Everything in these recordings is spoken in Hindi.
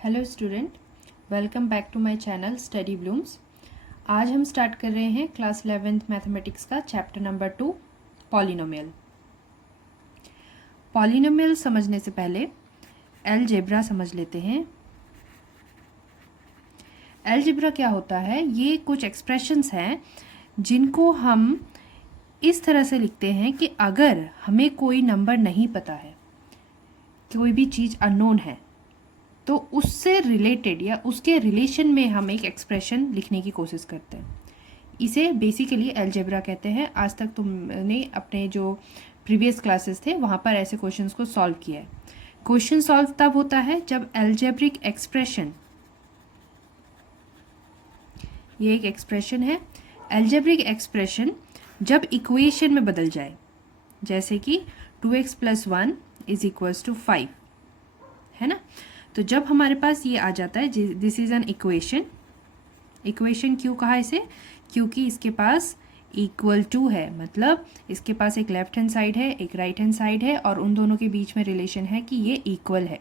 Hello student, welcome back to my channel Study Blooms. आज हम स्टार्ट कर रहे हैं क्लास 11th मैथमेटिक्स का चैप्टर नंबर 2 पॉलिनोमियल। पॉलिनोमियल समझने से पहले अलजेब्रा समझ लेते हैं। अलजेब्रा क्या होता है? ये कुछ एक्सप्रेशंस हैं जिनको हम इस तरह से लिखते हैं कि अगर हमें कोई नंबर नहीं पता है, कोई भी चीज़ अननोन है, तो उससे रिलेटेड या उसके रिलेशन में हम एक एक्सप्रेशन लिखने की कोशिश करते हैं। इसे बेसिकली अलजेब्रा कहते हैं। आज तक तुमने अपने जो प्रीवियस क्लासेस थे वहाँ पर ऐसे क्वेश्चंस को सॉल्व किया है। क्वेश्चन सॉल्व तब होता है जब अलजेब्रिक एक्सप्रेशन, ये एक एक्सप्रेशन है, अलजेब्रिक एक्सप्रेशन जब इक्वेशन में बदल जाए, जैसे कि 2x + 1 = 5 है ना। तो जब हमारे पास ये आ जाता है, this is an equation. Equation क्यों कहा इसे? क्योंकि इसके पास इक्वल टू है, मतलब इसके पास एक लेफ्ट हैंड साइड है, एक राइट हैंड साइड है, और उन दोनों के बीच में रिलेशन है कि ये इक्वल है।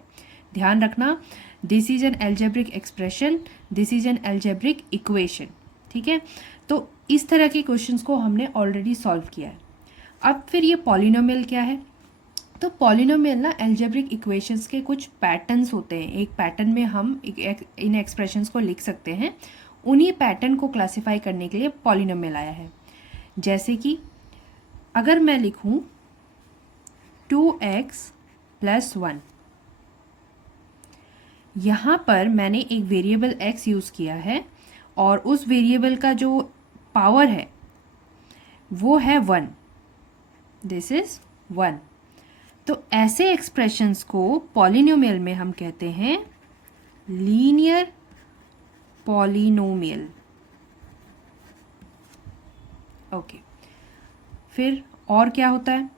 ध्यान रखना, this is an algebraic expression, this is an algebraic equation. ठीक है, तो इस तरह के क्वेश्चंस को हमने ऑलरेडी सॉल्व किया है। अब फिर ये पॉलिनोमियल क्या है? तो पॉलिनोमियल ना अलजेब्रिक इक्वेशंस के कुछ पैटर्न्स होते हैं। एक पैटर्न में हम इन एक्सप्रेशंस को लिख सकते हैं। उन्हीं पैटर्न को क्लासिफाई करने के लिए पॉलिनोमियल आया है। जैसे कि अगर मैं लिखूं 2x + 1, यहाँ पर मैंने एक वेरिएबल x यूज़ किया है और उस वेरिएबल का जो पावर है वो है 1, दिस इज 1। तो ऐसे एक्सप्रेशंस को पॉलिनोमियल में हम कहते हैं लीनियर पॉलिनोमियल। ओके, फिर और क्या होता है?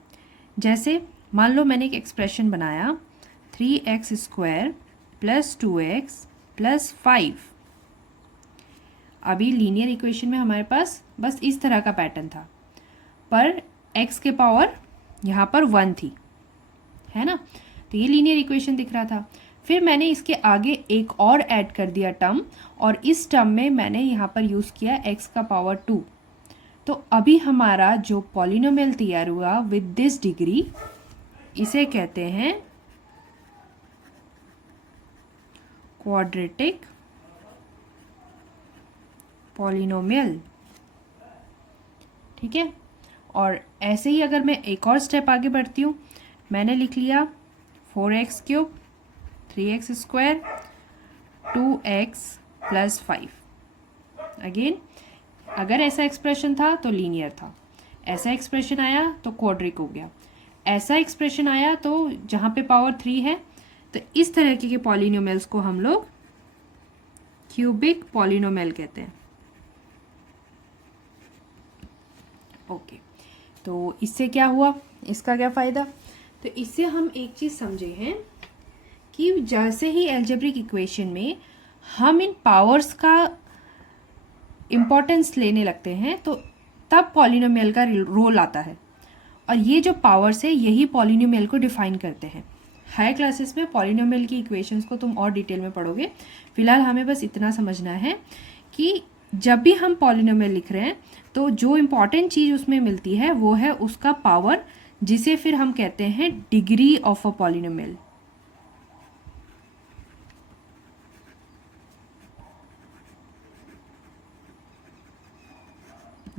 जैसे मान लो मैंने एक एक्सप्रेशन बनाया 3x² + 2x + 5। अभी लीनियर इक्वेशन में हमारे पास बस इस तरह का पैटर्न था, पर x के पावर यहाँ पर 1 थी, है ना। तो ये लीनियर इक्वेशन दिख रहा था। फिर मैंने इसके आगे एक और ऐड कर दिया टर्म, और इस टर्म में मैंने यहाँ पर यूज़ किया x का पावर 2। तो अभी हमारा जो पॉलिनोमियल तैयार हुआ विद दिस डिग्री, इसे कहते हैं क्वाड्रेटिक पॉलिनोमियल। ठीक है, और ऐसे ही अगर मैं एक और स्टेप आगे बढ़ती हूँ, मैंने लिख लिया 4x³ 3x² 2x + 5। अगेन, अगर ऐसा एक्सप्रेशन था तो लीनियर था, ऐसा एक्सप्रेशन आया तो क्वाड्रिक हो गया, ऐसा एक्सप्रेशन आया तो जहाँ पे पावर 3 है। तो इस तरह के पॉलिनोमियल्स को हम लोग क्यूबिक पॉलिनोमियल कहते हैं। ओके, तो इससे क्या हुआ, इसका क्या फ़ायदा? तो इससे हम एक चीज़ समझे हैं कि जैसे ही अलजेब्रिक इक्वेशन में हम इन पावर्स का इम्पोर्टेंस लेने लगते हैं, तो तब पॉलिनोमियल का रोल आता है, और ये जो पावर्स है यही पॉलिनोमियल को डिफाइन करते हैं। हायर क्लासेस में पॉलिनोमियल की इक्वेशंस को तुम और डिटेल में पढ़ोगे। फिलहाल हमें बस इतना समझना है कि जब भी हम पॉलिनोमियल लिख रहे हैं तो जो इम्पॉर्टेंट चीज़ उसमें मिलती है वो है उसका पावर, जिसे फिर हम कहते हैं degree of a polynomial.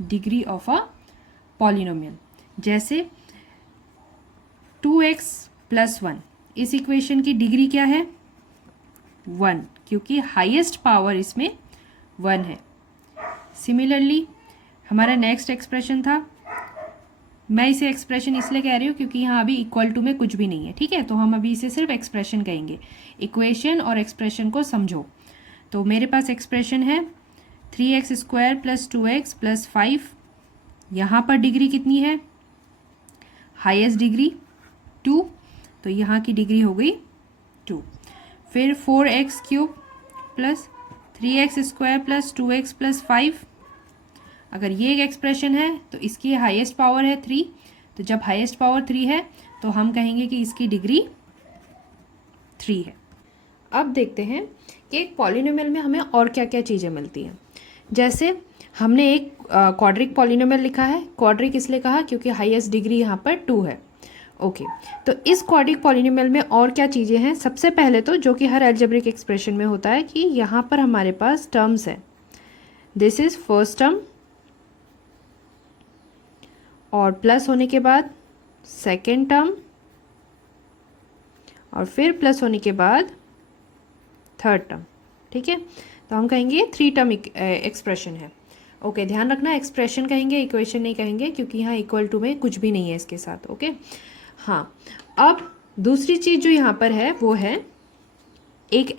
Degree of a polynomial. जैसे 2x + 1, इस इक्वेशन की डिग्री क्या है? 1, क्योंकि हाईएस्ट पावर इसमें 1 है। सिमिलरली हमारा नेक्स्ट एक्सप्रेशन था, मैं इसे एक्सप्रेशन इसलिए कह रही हूँ क्योंकि यहाँ अभी इक्वल टू में कुछ भी नहीं है। ठीक है, तो हम अभी इसे सिर्फ एक्सप्रेशन कहेंगे। इक्वेशन और एक्सप्रेशन को समझो। तो मेरे पास एक्सप्रेशन है 3x² + 2x + 5। यहाँ पर डिग्री कितनी है? हाईएस्ट डिग्री 2, तो यहाँ की डिग्री हो गई 2। फिर 4x³ + 3x² + 2x + 5। अगर ये एक एक्सप्रेशन है तो इसकी हाईएस्ट पावर है 3, तो जब हाईएस्ट पावर 3 है तो हम कहेंगे कि इसकी डिग्री 3 है। अब देखते हैं कि एक पॉलिनोमियल में हमें और क्या क्या चीज़ें मिलती हैं। जैसे हमने एक क्वाड्रिक पॉलिनोमियल लिखा है। क्वाड्रिक इसलिए कहा क्योंकि हाईएस्ट डिग्री यहाँ पर 2 है। ओके, तो इस क्वाड्रिक पॉलिनोमियल में और क्या चीज़ें हैं? सबसे पहले तो जो कि हर अलजेब्रिक एक्सप्रेशन में होता है कि यहाँ पर हमारे पास टर्म्स है। दिस इज फर्स्ट टर्म और प्लस होने के बाद सेकेंड टर्म और फिर प्लस होने के बाद थर्ड टर्म। ठीक है, तो हम कहेंगे 3 टर्म एक्सप्रेशन है। ओके, ध्यान रखना एक्सप्रेशन कहेंगे, इक्वेशन नहीं कहेंगे, क्योंकि यहाँ इक्वल टू में कुछ भी नहीं है इसके साथ। ओके, हाँ, अब दूसरी चीज़ जो यहाँ पर है वो है एक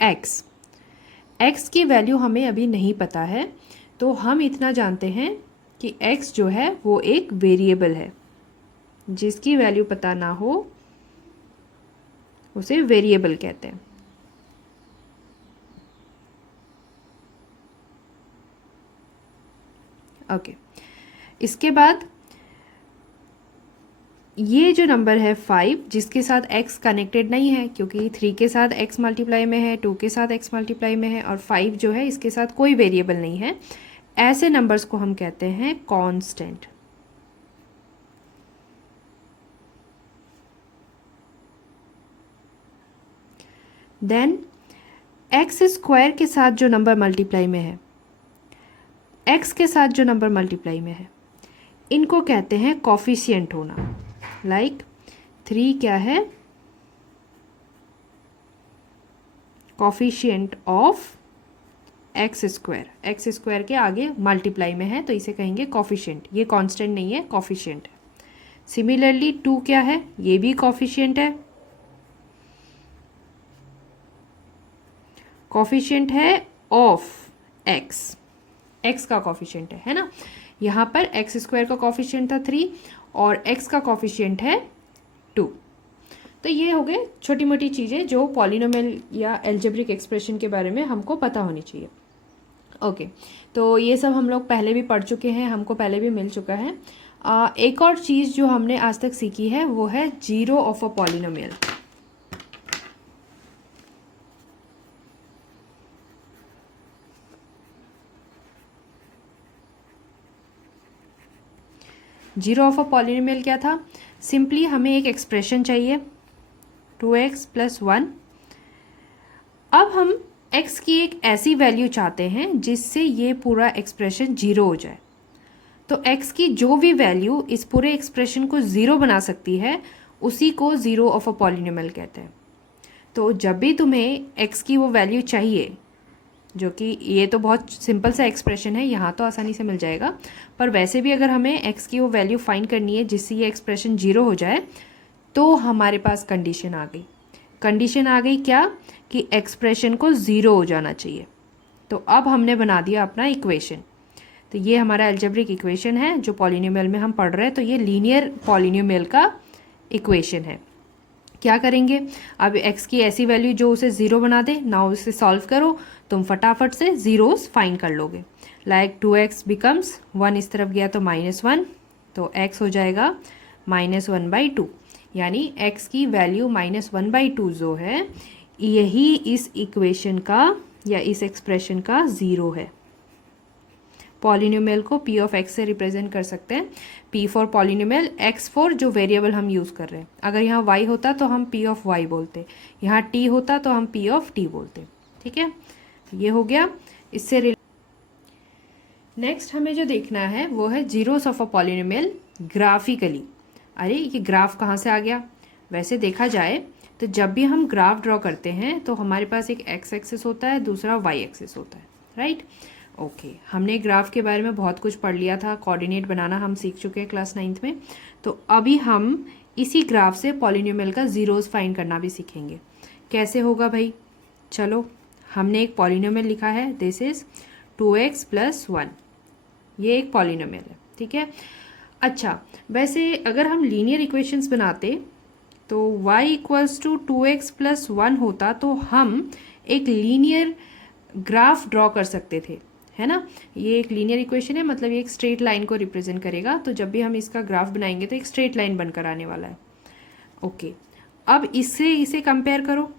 x की वैल्यू हमें अभी नहीं पता है, तो हम इतना जानते हैं कि x जो है वो एक वेरिएबल है। जिसकी वैल्यू पता ना हो उसे वेरिएबल कहते हैं। ओके, इसके बाद ये जो नंबर है 5, जिसके साथ x कनेक्टेड नहीं है, क्योंकि 3 के साथ x मल्टीप्लाई में है, 2 के साथ x मल्टीप्लाई में है, और 5 जो है इसके साथ कोई वेरिएबल नहीं है, ऐसे नंबर्स को हम कहते हैं कांस्टेंट। देन एक्स स्क्वायर के साथ जो नंबर मल्टीप्लाई में है, x के साथ जो नंबर मल्टीप्लाई में है, इनको कहते हैं कॉफिशिएंट होना। लाइक 3 क्या है? कॉफिशिएंट ऑफ एक्स स्क्वायर के आगे मल्टीप्लाई में है तो इसे कहेंगे कॉफिशिएंट। ये कांस्टेंट नहीं है, कॉफिशिएंट है। सिमिलरली 2 क्या है? ये भी कॉफिशिएंट है। कॉफिशिएंट है ऑफ एक्स का कॉफिशिएंट है ना। यहाँ पर एक्स स्क्वायर का कॉफिशिएंट था 3 और x का कॉफिशिएंट है 2। तो ये हो गए छोटी मोटी चीज़ें जो पॉलिनोमियल या एल्जेब्रिक एक्सप्रेशन के बारे में हमको पता होनी चाहिए। ओके, तो ये सब हम लोग पहले भी पढ़ चुके हैं, हमको पहले भी मिल चुका है। एक और चीज़ जो हमने आज तक सीखी है वो है zero of a polynomial. Zero of a polynomial क्या था? सिंपली हमें एक एक्सप्रेशन चाहिए 2x + 1। अब हम x की एक ऐसी वैल्यू चाहते हैं जिससे ये पूरा एक्सप्रेशन जीरो हो जाए। तो x की जो भी वैल्यू इस पूरे एक्सप्रेशन को ज़ीरो बना सकती है उसी को ज़ीरो ऑफ अ पॉलिनोमियल कहते हैं। तो जब भी तुम्हें x की वो वैल्यू चाहिए, जो कि ये तो बहुत सिंपल सा एक्सप्रेशन है, यहाँ तो आसानी से मिल जाएगा, पर वैसे भी अगर हमें x की वो वैल्यू फाइंड करनी है जिससे ये एक्सप्रेशन जीरो हो जाए, तो हमारे पास कंडीशन आ गई। कंडीशन आ गई क्या? कि एक्सप्रेशन को ज़ीरो हो जाना चाहिए। तो अब हमने बना दिया अपना इक्वेशन। तो ये हमारा अलजेब्रिक इक्वेशन है जो पॉलिनोमियल में हम पढ़ रहे हैं। तो ये लीनियर पॉलिनोमियल का इक्वेशन है। क्या करेंगे? अब x की ऐसी वैल्यू जो उसे ज़ीरो बना दे, ना उसे सॉल्व करो, तुम फटाफट से ज़ीरोस फाइंड कर लोगे। लाइक 2x बिकम्स 1, इस तरफ गया तो -1, तो x हो जाएगा -1/2। यानी x की वैल्यू -1/2 जो है, यही इस इक्वेशन का या इस एक्सप्रेशन का ज़ीरो है। पॉलिनोमियल को p ऑफ x से रिप्रेजेंट कर सकते हैं। p for polynomial, x for जो वेरिएबल हम यूज़ कर रहे हैं। अगर यहाँ y होता तो हम p ऑफ y बोलते, यहाँ t होता तो हम p ऑफ t बोलते। ठीक है, ये हो गया इससे। नेक्स्ट हमें जो देखना है वो है zeros of a polynomial graphically. अरे ये ग्राफ कहाँ से आ गया? वैसे देखा जाए तो जब भी हम ग्राफ ड्रॉ करते हैं तो हमारे पास एक x एक्सिस होता है, दूसरा y एक्सिस होता है, राइट? ओके, हमने ग्राफ के बारे में बहुत कुछ पढ़ लिया था, कोऑर्डिनेट बनाना हम सीख चुके हैं क्लास 9th में। तो अभी हम इसी ग्राफ से पॉलिनोमियल का ज़ीरोस फाइंड करना भी सीखेंगे। कैसे होगा भाई? चलो, हमने एक पॉलिनोमियल लिखा है, दिस इज़ 2x + 1। ये एक पॉलिनोमियल है, ठीक है। अच्छा, वैसे अगर हम लीनियर इक्वेशंस बनाते तो y = 2x + 1 होता तो हम एक लीनियर ग्राफ ड्रॉ कर सकते थे, है ना। ये एक लीनियर इक्वेशन है, मतलब ये एक स्ट्रेट लाइन को रिप्रेजेंट करेगा। तो जब भी हम इसका ग्राफ बनाएंगे तो एक स्ट्रेट लाइन बनकर आने वाला है। ओके, अब इससे इसे कंपेयर करो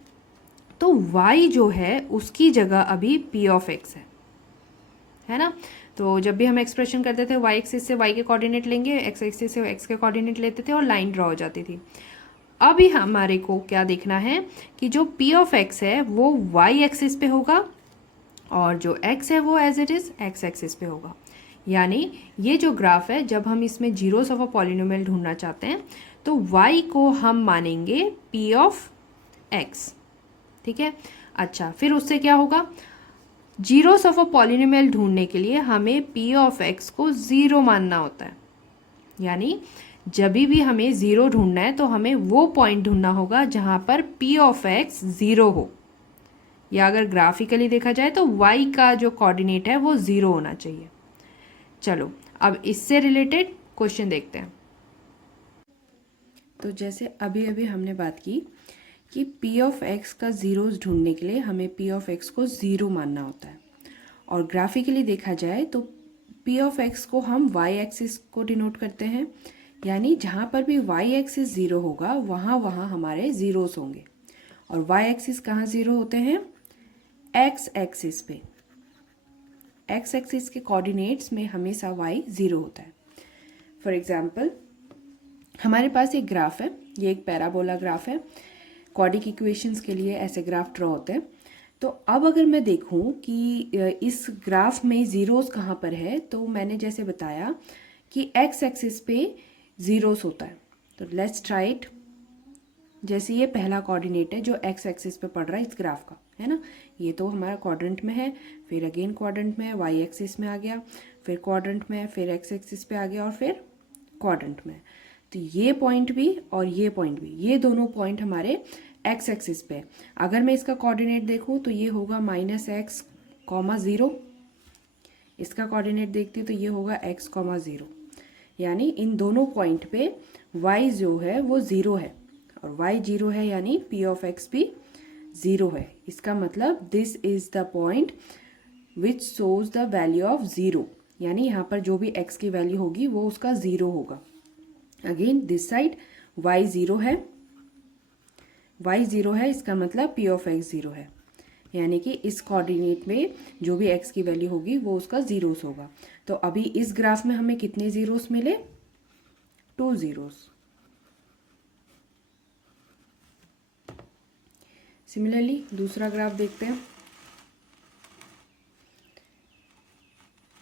तो y जो है उसकी जगह अभी p ऑफ x है ना। तो जब भी हम एक्सप्रेशन करते थे y एक्सिस से y के कोऑर्डिनेट लेंगे, x एक्सिस से x के कोऑर्डिनेट लेते थे और लाइन ड्रॉ हो जाती थी। अभी हमारे को क्या देखना है कि जो p ऑफ x है वो y एक्सिस पे होगा और जो x है वो as it is x axis पे होगा। यानी ये जो ग्राफ है, जब हम इसमें जीरोस ऑफ अ पॉलिनोमियल ढूंढना चाहते हैं तो y को हम मानेंगे p ऑफ x, ठीक है। अच्छा, फिर उससे क्या होगा, जीरोस ऑफ अ पॉलिनोमियल ढूंढने के लिए हमें p ऑफ x को ज़ीरो मानना होता है। यानी जब भी हमें ज़ीरो ढूंढना है तो हमें वो पॉइंट ढूंढना होगा जहाँ पर p ऑफ x ज़ीरो हो, या अगर ग्राफिकली देखा जाए तो y का जो कोऑर्डिनेट है वो ज़ीरो होना चाहिए। चलो अब इससे रिलेटेड क्वेश्चन देखते हैं। तो जैसे अभी अभी हमने बात की कि p ऑफ x का ज़ीरोस ढूंढने के लिए हमें p ऑफ x को ज़ीरो मानना होता है, और ग्राफिकली देखा जाए तो p ऑफ x को हम y एक्सिस को डिनोट करते हैं। यानी जहाँ पर भी y एक्सिस ज़ीरो होगा वहाँ वहाँ हमारे ज़ीरोस होंगे, और y एक्सिस कहाँ ज़ीरो होते हैं, x एक्सिस पे। x एक्सिस के कोऑर्डिनेट्स में हमेशा y ज़ीरो होता है। फॉर एग्जांपल हमारे पास एक ग्राफ है, ये एक पैराबोला ग्राफ है। क्वाड्रिक इक्वेशंस के लिए ऐसे ग्राफ ड्रॉ होते हैं। तो अब अगर मैं देखूं कि इस ग्राफ में ज़ीरोस कहाँ पर है, तो मैंने जैसे बताया कि x एक्सिस पे ज़ीरोस होता है। तो लेट्स ट्राई इट। जैसे ये पहला कोऑर्डिनेट है जो x एक्सिस पे पड़ रहा है इस ग्राफ का, है ना। ये तो हमारा क्वाड्रेंट में है, फिर अगेन क्वाड्रेंट में है, y एक्सिस में आ गया, फिर क्वाड्रेंट में है, फिर x एक्सिस पे आ गया और फिर क्वाड्रेंट में। तो ये पॉइंट भी और ये पॉइंट भी, ये दोनों पॉइंट हमारे x एक्सिस पे। अगर मैं इसका कोऑर्डिनेट देखूँ तो ये होगा -x,0। इसका कोऑर्डिनेट देखती हूँ तो ये होगा x,0। यानी इन दोनों पॉइंट पे y जो है वो ज़ीरो है, और y जीरो है यानी p ऑफ x भी ज़ीरो है। इसका मतलब this is the point which shows the value of zero. यानी यहाँ पर जो भी x की वैल्यू होगी वो उसका ज़ीरो होगा। Again this side y zero है, y ज़ीरो है, इसका मतलब p ऑफ x ज़ीरो है। यानी कि इस कोऑर्डिनेट में जो भी x की वैल्यू होगी वो उसका ज़ीरोस होगा। तो अभी इस ग्राफ में हमें कितने ज़ीरोस मिले, 2 ज़ीरोस। सिमिलरली दूसरा ग्राफ देखते हैं।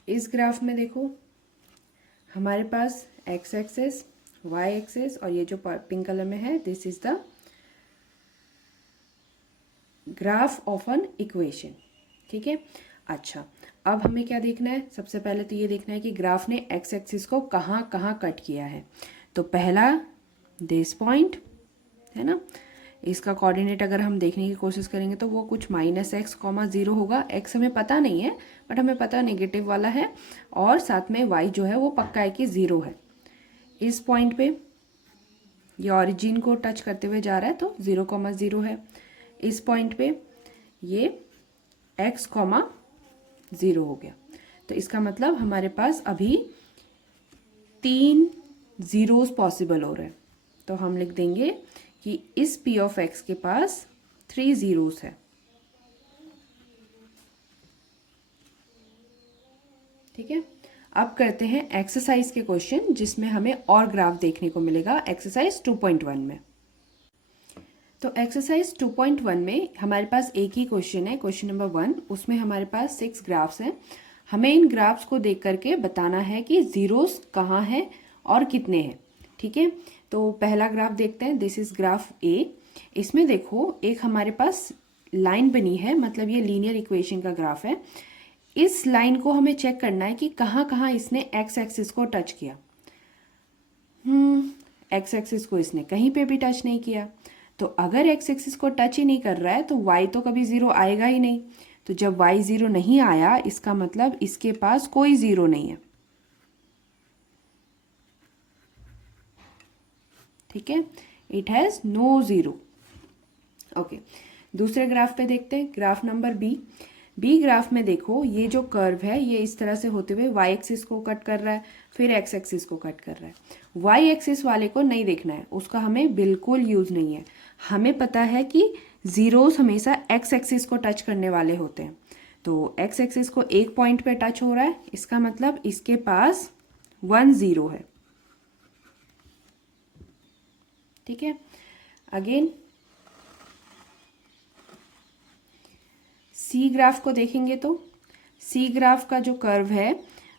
इस ग्राफ में देखो हमारे पास x एक्सिस, y एक्सिस और ये जो पिंक कलर में है this is the graph of an equation, ठीक है। अच्छा, अब हमें क्या देखना है, सबसे पहले तो ये देखना है कि ग्राफ ने x एक्सिस को कहाँ कहाँ कट किया है। तो पहला दिस पॉइंट है ना, इसका कोऑर्डिनेट अगर हम देखने की कोशिश करेंगे तो वो कुछ -x,0 होगा। x हमें पता नहीं है बट हमें पता नेगेटिव वाला है, और साथ में y जो है वो पक्का है कि ज़ीरो है। इस पॉइंट पे ये ऑरिजिन को टच करते हुए जा रहा है तो 0,0 है। इस पॉइंट पे ये x,0 हो गया। तो इसका मतलब हमारे पास अभी 3 ज़ीरोस पॉसिबल हो रहे हैं। तो हम लिख देंगे कि इस p ऑफ x के पास 3 ज़ीरोस है, ठीक है। अब करते हैं एक्सरसाइज के क्वेश्चन जिसमें हमें और ग्राफ देखने को मिलेगा एक्सरसाइज 2.1 में। तो एक्सरसाइज 2.1 में हमारे पास एक ही क्वेश्चन है, क्वेश्चन नंबर 1। उसमें हमारे पास 6 ग्राफ्स हैं। हमें इन ग्राफ्स को देख करके बताना है कि ज़ीरोस कहाँ हैं और कितने हैं, ठीक है। तो पहला ग्राफ देखते हैं, दिस इज ग्राफ ए। इसमें देखो एक हमारे पास लाइन बनी है, मतलब ये लीनियर इक्वेशन का ग्राफ है। इस लाइन को हमें चेक करना है कि कहाँ कहाँ इसने एक्स एक्सिस को टच किया। एक्स एक्सिस को इसने कहीं पे भी टच नहीं किया। तो अगर एक्स एक्सिस को टच ही नहीं कर रहा है तो वाई तो कभी ज़ीरो आएगा ही नहीं। तो जब वाई ज़ीरो नहीं आया इसका मतलब इसके पास कोई ज़ीरो नहीं है, ठीक है। It has no zero. Okay, दूसरे ग्राफ पे देखते हैं, ग्राफ नंबर बी ग्राफ में देखो ये जो कर्व है ये इस तरह से होते हुए वाई एक्सिस को कट कर रहा है, फिर एक्स एक्सिस को कट कर रहा है। वाई एक्सिस वाले को नहीं देखना है, उसका हमें बिल्कुल यूज़ नहीं है। हमें पता है कि ज़ीरोस हमेशा एक्स एक्सिस को टच करने वाले होते हैं। तो एक्स एक्सिस को एक पॉइंट पे टच हो रहा है, इसका मतलब इसके पास 1 0 है। ठीक है, अगेन सी ग्राफ को देखेंगे तो सी ग्राफ का जो कर्व है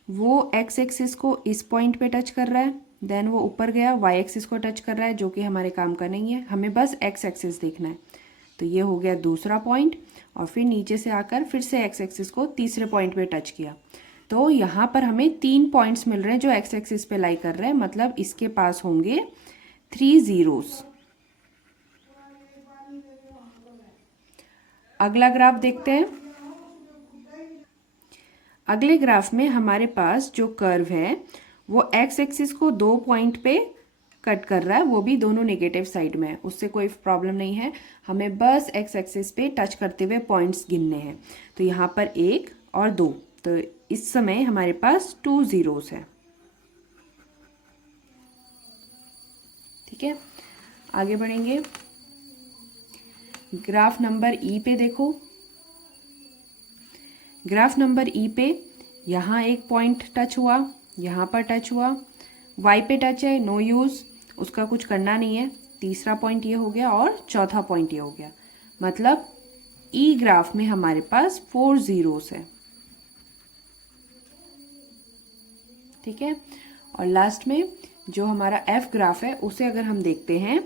वो एक्स एक्सिस को इस पॉइंट पे टच कर रहा है, देन वो ऊपर गया वाई एक्सिस को टच कर रहा है, जो कि हमारे काम का नहीं है, हमें बस एक्स एक्सिस देखना है। तो ये हो गया दूसरा पॉइंट, और फिर नीचे से आकर फिर से एक्स एक्सिस को तीसरे पॉइंट पे टच किया। तो यहाँ पर हमें 3 पॉइंट्स मिल रहे हैं जो एक्स एक्सिस पे लाई कर रहे हैं, मतलब इसके पास होंगे 3 ज़ीरोस। अगला ग्राफ देखते हैं। अगले ग्राफ में हमारे पास जो कर्व है वो एक्स एक्सिस को 2 पॉइंट पे कट कर रहा है, वो भी दोनों नेगेटिव साइड में है, उससे कोई प्रॉब्लम नहीं है, हमें बस एक्स एक्सिस पे टच करते हुए पॉइंट्स गिनने हैं। तो यहाँ पर 1 और 2, तो इस समय हमारे पास 2 ज़ीरोस है। ठीक है, आगे बढ़ेंगे। ग्राफ नंबर ई पे देखो, ग्राफ नंबर ई पे यहाँ एक पॉइंट टच हुआ, यहाँ पर टच हुआ, वाई पे टच है, नो यूज़, उसका कुछ करना नहीं है। तीसरा पॉइंट ये हो गया और चौथा पॉइंट ये हो गया, मतलब ई ग्राफ में हमारे पास 4 ज़ीरोस है। ठीक है, और लास्ट में जो हमारा एफ ग्राफ है उसे अगर हम देखते हैं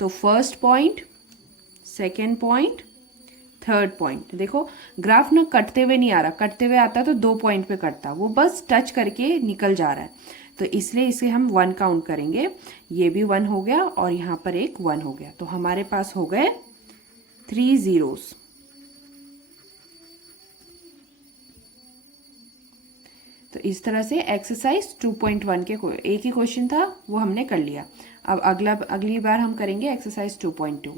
तो first point, second point, third point, देखो ग्राफ ना कटते हुए नहीं आ रहा, कटते हुए आता तो 2 पॉइंट पे कटता, वो बस टच करके निकल जा रहा है, तो इसलिए इसे हम 1 काउंट करेंगे। ये भी 1 हो गया और यहाँ पर एक 1 हो गया, तो हमारे पास हो गए 3 ज़ीरोस। तो इस तरह से एक्सरसाइज 2.1 के एक ही क्वेश्चन था वो हमने कर लिया। अब अगली बार हम करेंगे एक्सरसाइज 2.2।